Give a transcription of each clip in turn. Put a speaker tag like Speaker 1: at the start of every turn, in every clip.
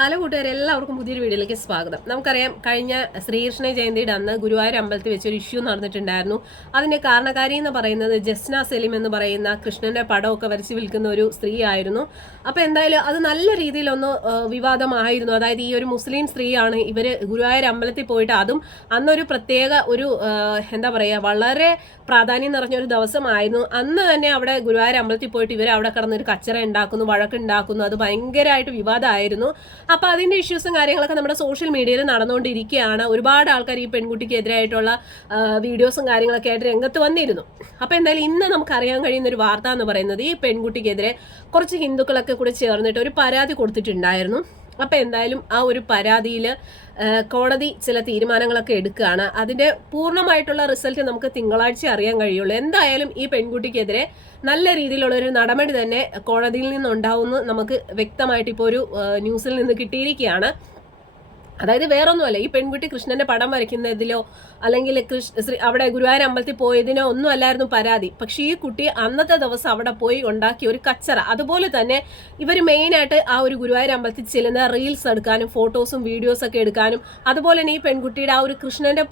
Speaker 1: Hello കൂട്ടുകാരെ എല്ലാവർക്കും പുതിയൊരു വീഡിയോയിലേക്ക് സ്വാഗതം. നമുക്കറിയാം കഴിഞ്ഞ ശ്രീകൃഷ്ണ ജയന്തിയുടെ അന്ന് ഗുരുവായൂർ അമ്പലത്തിൽ വെച്ചൊരു ഇഷ്യൂ നടന്നിട്ടുണ്ടായിരുന്നു. അതിന്റെ കാരണക്കാരി എന്ന് പറയുന്നത് ജസ്ന സെലിം എന്ന് പറയുന്ന കൃഷ്ണന്റെ പടമൊക്കെ വരച്ച് വിൽക്കുന്ന ഒരു സ്ത്രീ ആയിരുന്നു അപ്പോൾ എന്തായാലും അത് നല്ല രീതിയിലൊന്ന് വിവാദമായിരുന്നു. അതായത് ഈ ഒരു മുസ്ലിം സ്ത്രീയാണ് ഇവർ ഗുരുവായൂർ അമ്പലത്തിൽ പോയിട്ട് അതും അന്നൊരു പ്രത്യേക ഒരു എന്താ പറയുക വളരെ പ്രാധാന്യം നിറഞ്ഞൊരു ദിവസമായിരുന്നു. അന്ന് തന്നെ അവിടെ ഗുരുവായൂർ അമ്പലത്തിൽ പോയിട്ട് ഇവർ അവിടെ കിടന്നൊരു കച്ചറ ഉണ്ടാക്കുന്നു വഴക്കുണ്ടാക്കുന്നു. അത് ഭയങ്കരമായിട്ട് വിവാദമായിരുന്നു. അപ്പോൾ അതിന്റെ ഇഷ്യൂസും കാര്യങ്ങളൊക്കെ നമ്മുടെ സോഷ്യൽ മീഡിയയിൽ നടന്നുകൊണ്ടിരിക്കുകയാണ് ഒരുപാട് ആൾക്കാർ ഈ പെൺകുട്ടിക്ക് എതിരായിട്ടുള്ള വീഡിയോസും കാര്യങ്ങളൊക്കെ ആയിട്ട് രംഗത്ത് വന്നിരുന്നു. അപ്പോൾ എന്തായാലും ഇന്ന് നമുക്ക് അറിയാൻ കഴിയുന്ന ഒരു വാർത്ത എന്ന് പറയുന്നത് ഈ പെൺകുട്ടിക്കെതിരെ കുറച്ച് ഹിന്ദുക്കളൊക്കെ കൂടി ചേർന്നിട്ട് ഒരു പരാതി കൊടുത്തിട്ടുണ്ടായിരുന്നു. അപ്പോൾ എന്തായാലും ആ ഒരു പരാതിയിൽ കോടതി ചില തീരുമാനങ്ങളൊക്കെ എടുക്കുകയാണ്. അതിന്റെ പൂർണമായിട്ടുള്ള റിസൾട്ട് നമുക്ക് തിങ്കളാഴ്ച അറിയാൻ കഴിയുള്ളൂ. എന്തായാലും ഈ പെൺകുട്ടിക്കെതിരെ നല്ല രീതിയിലുള്ള ഒരു നടപടി തന്നെ കോടതിയിൽ നിന്നുണ്ടാവുമെന്ന് നമുക്ക് വ്യക്തമായിട്ട് ഇപ്പോൾ ഒരു ന്യൂസിൽ നിന്ന് കിട്ടിയിരിക്കുകയാണ്. അതായത് വേറൊന്നുമല്ല ഈ പെൺകുട്ടി കൃഷ്ണന്റെ പടം വരയ്ക്കുന്നതിലോ അല്ലെങ്കിൽ ശ്രീ അവിടെ ഗുരുവായൂർ അമ്പലത്തിൽ പോയതിനോ ഒന്നും അല്ലായിരുന്നു പരാതി. പക്ഷെ ഈ കുട്ടി അന്നത്തെ ദിവസം അവിടെ പോയി ഉണ്ടാക്കിയ ഒരു കച്ചറ. അതുപോലെ തന്നെ ഇവർ മെയിനായിട്ട് ആ ഒരു ഗുരുവായൂർ അമ്പലത്തിൽ ചെല്ലുന്ന റീൽസ് എടുക്കാനും ഫോട്ടോസും വീഡിയോസ് ഒക്കെ എടുക്കാനും അതുപോലെ തന്നെ ഈ പെൺകുട്ടിയുടെ ആ ഒരു കൃഷ്ണന്റെ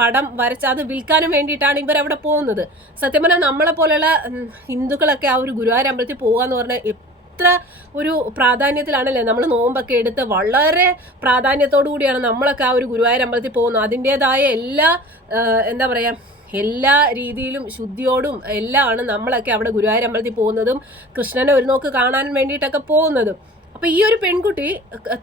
Speaker 1: പടം വരച്ച് അത് വിൽക്കാനും വേണ്ടിയിട്ടാണ് ഇവർ അവിടെ പോകുന്നത്. സത്യം പറഞ്ഞാൽ നമ്മളെ പോലെയുള്ള ഹിന്ദുക്കളൊക്കെ ആ ഒരു ഗുരുവായൂർ അമ്പലത്തിൽ പോകുക എന്ന് പറഞ്ഞാൽ എത്ര ഒരു പ്രാധാന്യത്തിലാണല്ലേ? നമ്മൾ നോമ്പൊക്കെ എടുത്ത് വളരെ പ്രാധാന്യത്തോടു കൂടിയാണ് നമ്മളൊക്കെ ആ ഒരു ഗുരുവായൂർ അമ്പലത്തിൽ പോകുന്നത്. അതിന്റെതായ എല്ലാ എന്താ പറയുക എല്ലാ രീതിയിലും ശുദ്ധിയോടും എല്ലാം ആണ് നമ്മളൊക്കെ അവിടെ ഗുരുവായൂർ അമ്പലത്തിൽ പോകുന്നതും കൃഷ്ണനെ ഒരു നോക്ക് കാണാൻ വേണ്ടിയിട്ടൊക്കെ പോകുന്നതും. അപ്പൊ ഈ ഒരു പെൺകുട്ടി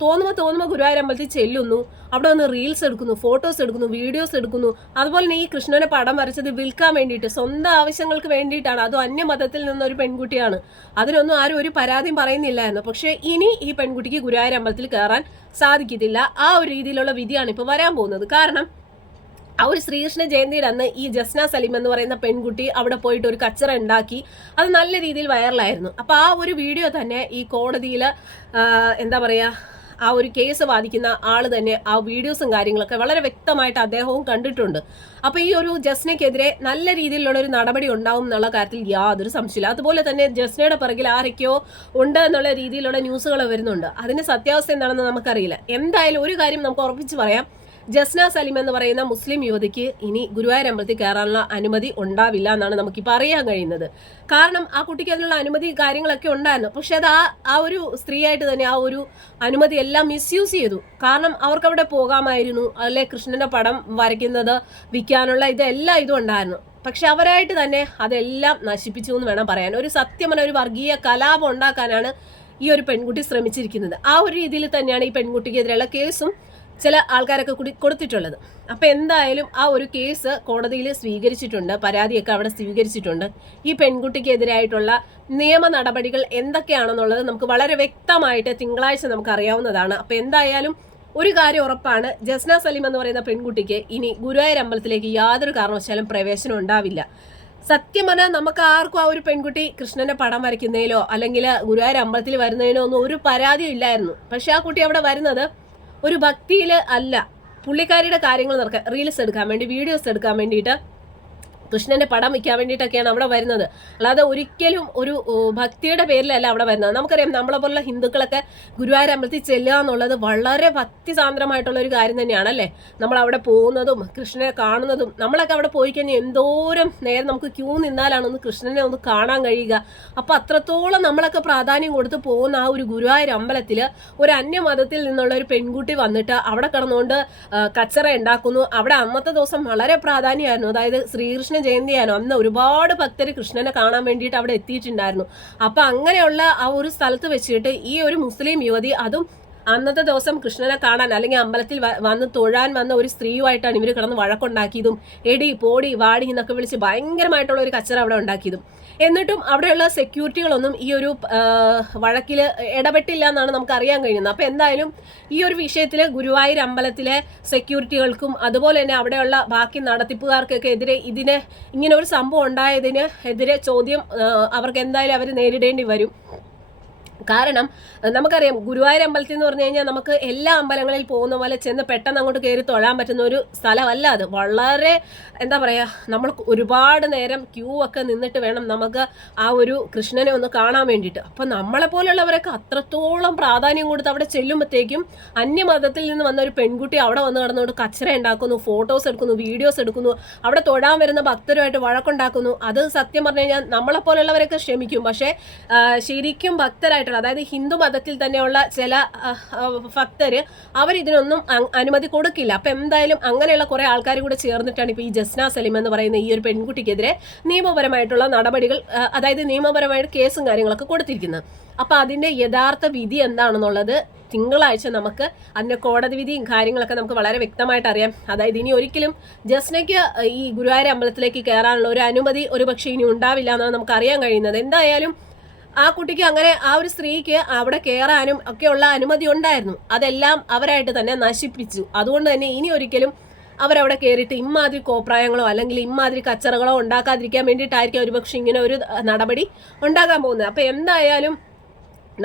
Speaker 1: തോന്നുമ തോന്നുമ്പോ ഗുരുവായൂർ അമ്പലത്തിൽ ചെല്ലുന്നു. അവിടെ വന്ന് റീൽസ് എടുക്കുന്നു ഫോട്ടോസ് എടുക്കുന്നു വീഡിയോസ് എടുക്കുന്നു. അതുപോലെ തന്നെ ഈ കൃഷ്ണനെ പടം വരച്ചത് വിൽക്കാൻ വേണ്ടിയിട്ട് സ്വന്തം ആവശ്യങ്ങൾക്ക് വേണ്ടിയിട്ടാണ്. അതും അന്യമതത്തിൽ നിന്നൊരു പെൺകുട്ടിയാണ്. അതിനൊന്നും ആരും ഒരു പരാതിയും പറയുന്നില്ലായിരുന്നു. പക്ഷേ ഇനി ഈ പെൺകുട്ടിക്ക് ഗുരുവായൂർ അമ്പലത്തിൽ കയറാൻ സാധിക്കത്തില്ല. ആ ഒരു രീതിയിലുള്ള വിധിയാണ് ഇപ്പോൾ വരാൻ പോകുന്നത്. കാരണം ആ ഒരു ശ്രീകൃഷ്ണ ജയന്തിയുടെ അന്ന് ഈ ജസ്ന സലീം എന്ന് പറയുന്ന പെൺകുട്ടി അവിടെ പോയിട്ട് ഒരു കച്ചറ ഉണ്ടാക്കി. അത് നല്ല രീതിയിൽ വൈറലായിരുന്നു. അപ്പോൾ ആ ഒരു വീഡിയോ തന്നെ ഈ കോടതിയിൽ എന്താ പറയുക ആ ഒരു കേസ് ബാധിക്കുന്ന ആൾ തന്നെ ആ വീഡിയോസും കാര്യങ്ങളൊക്കെ വളരെ വ്യക്തമായിട്ട് അദ്ദേഹവും കണ്ടിട്ടുണ്ട്. അപ്പോൾ ഈ ഒരു ജസ്നയ്ക്കെതിരെ നല്ല രീതിയിലുള്ള ഒരു നടപടി ഉണ്ടാവും എന്നുള്ള കാര്യത്തിൽ യാതൊരു സംശയമില്ല അതുപോലെ തന്നെ ജസ്നയുടെ പിറകിൽ ആരൊക്കെയോ ഉണ്ട് എന്നുള്ള രീതിയിലുള്ള ന്യൂസുകൾ വരുന്നുണ്ട്. അതിന്റെ സത്യാവസ്ഥ എന്താണെന്ന് നമുക്കറിയില്ല. എന്തായാലും ഒരു കാര്യം നമുക്ക് ഉറപ്പിച്ച് പറയാം. ജസ്ന സലിം എന്ന് പറയുന്ന മുസ്ലിം യുവതിക്ക് ഇനി ഗുരുവായൂർ അമ്പലത്തിൽ കയറാനുള്ള അനുമതി ഉണ്ടാവില്ല എന്നാണ് നമുക്കിപ്പോൾ പറയാൻ കഴിയുന്നത്. കാരണം ആ കുട്ടിക്ക് അതിനുള്ള അനുമതി കാര്യങ്ങളൊക്കെ ഉണ്ടായിരുന്നു. പക്ഷെ അത് ആ ആ ഒരു സ്ത്രീയായിട്ട് തന്നെ ആ ഒരു അനുമതി എല്ലാം മിസ്യൂസ് ചെയ്തു. കാരണം അവർക്ക് അവിടെ പോകാമായിരുന്നു. അല്ലെ കൃഷ്ണന്റെ പടം വരയ്ക്കുന്നത് വിൽക്കാനുള്ള ഇതെല്ലാം ഇതും ഉണ്ടായിരുന്നു. പക്ഷെ അവരായിട്ട് തന്നെ അതെല്ലാം നശിപ്പിച്ചു എന്ന് വേണം പറയാൻ. ഒരു സത്യമന ഒരു വർഗീയ കലാപം ഉണ്ടാക്കാനാണ് ഈ ഒരു പെൺകുട്ടി ശ്രമിച്ചിരിക്കുന്നത്. ആ ഒരു രീതിയിൽ തന്നെയാണ് ഈ പെൺകുട്ടിക്കെതിരെയുള്ള കേസും ചില ആൾക്കാരൊക്കെ കൂടി കൊടുത്തിട്ടുള്ളത്. അപ്പം എന്തായാലും ആ ഒരു കേസ് കോടതിയിൽ സ്വീകരിച്ചിട്ടുണ്ട്. പരാതിയൊക്കെ അവിടെ സ്വീകരിച്ചിട്ടുണ്ട്. ഈ പെൺകുട്ടിക്കെതിരായിട്ടുള്ള നിയമ നടപടികൾ എന്തൊക്കെയാണെന്നുള്ളത് നമുക്ക് വളരെ വ്യക്തമായിട്ട് തിങ്കളാഴ്ച നമുക്ക് അറിയാവുന്നതാണ് അപ്പം എന്തായാലും ഒരു കാര്യം ഉറപ്പാണ്. ജസ്ന സലീം എന്ന് പറയുന്ന പെൺകുട്ടിക്ക് ഇനി ഗുരുവായൂർ അമ്പലത്തിലേക്ക് യാതൊരു കാരണവശാലും പ്രവേശനം ഉണ്ടാവില്ല. സത്യം പറഞ്ഞാൽ നമുക്ക് ആർക്കും ആ ഒരു പെൺകുട്ടി കൃഷ്ണന്റെ പടം വരയ്ക്കുന്നതിലോ അല്ലെങ്കിൽ ഗുരുവായൂർ അമ്പലത്തിൽ വരുന്നതിനോ ഒന്നും ഒരു പരാതിയും ഇല്ലായിരുന്നു. പക്ഷെ ആ കുട്ടി അവിടെ വരുന്നത് ഒരു ഭക്തിയിൽ അല്ല. പുള്ളിക്കാരിയുടെ കാര്യങ്ങൾ നടക്കാൻ റീൽസ് എടുക്കാൻ വേണ്ടി വീഡിയോസ് എടുക്കാൻ വേണ്ടിയിട്ട് കൃഷ്ണന്റെ പടം വയ്ക്കാൻ വേണ്ടിയിട്ടൊക്കെയാണ് അവിടെ വരുന്നത്. അല്ലാതെ ഒരിക്കലും ഒരു ഭക്തിയുടെ പേരിലല്ല അവിടെ വരുന്നത്. നമുക്കറിയാം നമ്മളെ പോലുള്ള ഹിന്ദുക്കളൊക്കെ ഗുരുവായൂർ അമ്പലത്തിൽ ചെല്ലുക എന്നുള്ളത് വളരെ ഭക്തിസാന്ദ്രമായിട്ടുള്ള ഒരു കാര്യം തന്നെയാണ് അല്ലേ? നമ്മൾ അവിടെ പോകുന്നതും കൃഷ്ണനെ കാണുന്നതും നമ്മളൊക്കെ അവിടെ പോയി കഴിഞ്ഞാൽ എന്തോരം നേരം നമുക്ക് ക്യൂ നിന്നാലാണ് ഒന്ന് കൃഷ്ണനെ ഒന്ന് കാണാൻ കഴിയുക. അപ്പൊ അത്രത്തോളം നമ്മളൊക്കെ പ്രാധാന്യം കൊടുത്ത് പോകുന്ന ആ ഒരു ഗുരുവായൂർ അമ്പലത്തിൽ ഒരു അന്യമതത്തിൽ നിന്നുള്ള ഒരു പെൺകുട്ടി വന്നിട്ട് അവിടെ കിടന്നുകൊണ്ട് കച്ചറ ഉണ്ടാക്കുന്നു. അവിടെ അന്നത്തെ ദിവസം വളരെ പ്രാധാന്യമായിരുന്നു. അതായത് ശ്രീകൃഷ്ണ ജയന്തിയായിരുന്നു അന്ന് ഒരുപാട് ഭക്തർ കൃഷ്ണനെ കാണാൻ വേണ്ടിയിട്ട് അവിടെ എത്തിയിട്ടുണ്ടായിരുന്നു. അപ്പൊ അങ്ങനെയുള്ള ആ ഒരു സ്ഥലത്ത് വെച്ചിട്ട് ഈ ഒരു മുസ്ലിം യുവതി അതും അന്നത്തെ ദിവസം കൃഷ്ണനെ കാണാൻ അല്ലെങ്കിൽ അമ്പലത്തിൽ വന്ന് തൊഴാൻ വന്ന ഒരു സ്ത്രീയുമായിട്ടാണ് ഇവർ കിടന്ന് വഴക്കുണ്ടാക്കിയതും എടി പോടി വാടി എന്നൊക്കെ വിളിച്ച് ഭയങ്കരമായിട്ടുള്ള ഒരു കച്ചറ അവിടെ ഉണ്ടാക്കിയതും. എന്നിട്ടും അവിടെയുള്ള സെക്യൂരിറ്റികളൊന്നും ഈ ഒരു വഴക്കിൽ ഇടപെട്ടില്ല എന്നാണ് നമുക്ക് അറിയാൻ കഴിയുന്നത്. അപ്പോൾ എന്തായാലും ഈ ഒരു വിഷയത്തിൽ ഗുരുവായൂർ അമ്പലത്തിലെ സെക്യൂരിറ്റികൾക്കും അതുപോലെ തന്നെ അവിടെയുള്ള ബാക്കി നടത്തിപ്പുകാർക്കൊക്കെ എതിരെ ഇതിന് ഇങ്ങനെ ഒരു സംഭവം ഉണ്ടായതിന് എതിരെ ചോദ്യം അവർക്ക് എന്തായാലും അവർ നേരിടേണ്ടി വരും. കാരണം നമുക്കറിയാം ഗുരുവായൂർ അമ്പലത്തിൽ എന്ന് പറഞ്ഞു കഴിഞ്ഞാൽ നമുക്ക് എല്ലാ അമ്പലങ്ങളിൽ പോകുന്ന പോലെ ചെന്ന് പെട്ടെന്ന് അങ്ങോട്ട് കയറി തൊഴാൻ പറ്റുന്ന ഒരു സ്ഥലമല്ല അത്. വളരെ എന്താ പറയുക നമ്മൾ ഒരുപാട് നേരം ക്യൂ ഒക്കെ നിന്നിട്ട് വേണം നമുക്ക് ആ ഒരു കൃഷ്ണനെ ഒന്ന് കാണാൻ വേണ്ടിയിട്ട്. അപ്പം നമ്മളെ പോലുള്ളവരൊക്കെ അത്രത്തോളം പ്രാധാന്യം കൊടുത്ത് അവിടെ ചെല്ലുമ്പോഴത്തേക്കും അന്യമതത്തിൽ നിന്ന് വന്ന ഒരു പെൺകുട്ടി അവിടെ വന്ന് കിടന്നുകൊണ്ട് കച്ചറ ഉണ്ടാക്കുന്നു ഫോട്ടോസ് എടുക്കുന്നു വീഡിയോസ് എടുക്കുന്നു അവിടെ തൊഴാൻ വരുന്ന ഭക്തരുമായിട്ട് വഴക്കുണ്ടാക്കുന്നു. അത് സത്യം പറഞ്ഞു കഴിഞ്ഞാൽ നമ്മളെ പോലുള്ളവരൊക്കെ ക്ഷമിക്കും. പക്ഷേ ശരിക്കും ശരിക്കും ഭക്തരായിട്ടുള്ള അതായത് ഹിന്ദു മതത്തിൽ തന്നെയുള്ള ചില ഭക്തർ അവരിതിനൊന്നും അനുമതി കൊടുക്കില്ല. അപ്പം എന്തായാലും അങ്ങനെയുള്ള കുറേ ആൾക്കാർ കൂടെ ചേർന്നിട്ടാണ് ഇപ്പോൾ ഈ ജസ്ന സലിം എന്ന് പറയുന്ന ഈ ഒരു പെൺകുട്ടിക്കെതിരെ നിയമപരമായിട്ടുള്ള നടപടികൾ അതായത് നിയമപരമായിട്ട് കേസും കാര്യങ്ങളൊക്കെ കൊടുത്തിരിക്കുന്നത്. അപ്പം അതിന്റെ യഥാർത്ഥ വിധി എന്താണെന്നുള്ളത് തിങ്കളാഴ്ച നമുക്ക് അതിന്റെ കോടതി വിധിയും കാര്യങ്ങളൊക്കെ നമുക്ക് വളരെ വ്യക്തമായിട്ട് അറിയാം. അതായത് ഇനി ഒരിക്കലും ജസ്നയ്ക്ക് ഈ ഗുരുവായൂർ അമ്പലത്തിലേക്ക് കയറാനുള്ള ഒരു അനുമതി ഒരു ഇനി ഉണ്ടാവില്ല എന്നാണ് നമുക്ക് അറിയാൻ കഴിയുന്നത്. എന്തായാലും ആ കുട്ടിക്ക് അങ്ങനെ ആ ഒരു സ്ത്രീക്ക് അവിടെ കയറാനും ഒക്കെയുള്ള അനുമതി ഉണ്ടായിരുന്നു. അതെല്ലാം അവരായിട്ട് തന്നെ നശിപ്പിച്ചു. അതുകൊണ്ട് തന്നെ ഇനി ഒരിക്കലും അവരവിടെ കയറിയിട്ട് ഇമ്മാതിരി കോപ്രായങ്ങളോ അല്ലെങ്കിൽ ഇമ്മാതിരി കച്ചറകളോ ഉണ്ടാക്കാതിരിക്കാൻ വേണ്ടിയിട്ടായിരിക്കും ഒരുപക്ഷെ ഇങ്ങനെ ഒരു നടപടി ഉണ്ടാകാൻ പോകുന്നത്. അപ്പോൾ എന്തായാലും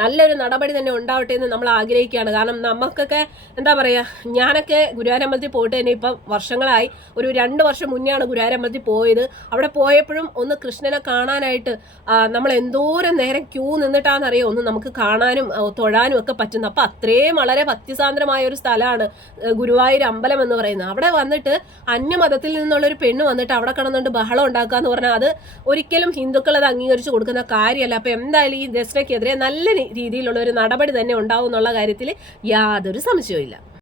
Speaker 1: നല്ലൊരു നടപടി തന്നെ ഉണ്ടാവട്ടെ എന്ന് നമ്മൾ ആഗ്രഹിക്കുകയാണ്. കാരണം നമുക്കൊക്കെ എന്താ പറയുക ഞാനൊക്കെ ഗുരുവാരമ്പലത്തിൽ പോയിട്ട് തന്നെ ഇപ്പം വർഷങ്ങളായി ഒരു രണ്ട് വർഷം മുന്നെയാണ് ഗുരുവാരമ്പലത്തിൽ പോയത്. അവിടെ പോയപ്പോഴും ഒന്ന് കൃഷ്ണനെ കാണാനായിട്ട് നമ്മൾ എന്തോരം നേരം ക്യൂ നിന്നിട്ടാണെന്നറിയോ ഒന്ന് നമുക്ക് കാണാനും തൊഴാനും ഒക്കെ പറ്റുന്നു. അപ്പം അത്രയും വളരെ ഭക്തിസാന്ദ്രമായ ഒരു സ്ഥലമാണ് ഗുരുവായൂർ അമ്പലം എന്ന് പറയുന്നത്. അവിടെ വന്നിട്ട് അന്യമതത്തിൽ നിന്നുള്ള ഒരു പെണ്ണ് വന്നിട്ട് അവിടെ കിടന്നുകൊണ്ട് ബഹളം ഉണ്ടാക്കുക എന്ന് പറഞ്ഞാൽ അത് ഒരിക്കലും ഹിന്ദുക്കൾ അത് അംഗീകരിച്ചു കൊടുക്കുന്ന കാര്യമല്ല. അപ്പം എന്തായാലും ഈ ദസറയ്ക്കെതിരെ നല്ല രീതിയിലുള്ള ഒരു നടപടി തന്നെ ഉണ്ടാവും എന്നുള്ള കാര്യത്തിൽ യാതൊരു സംശയവും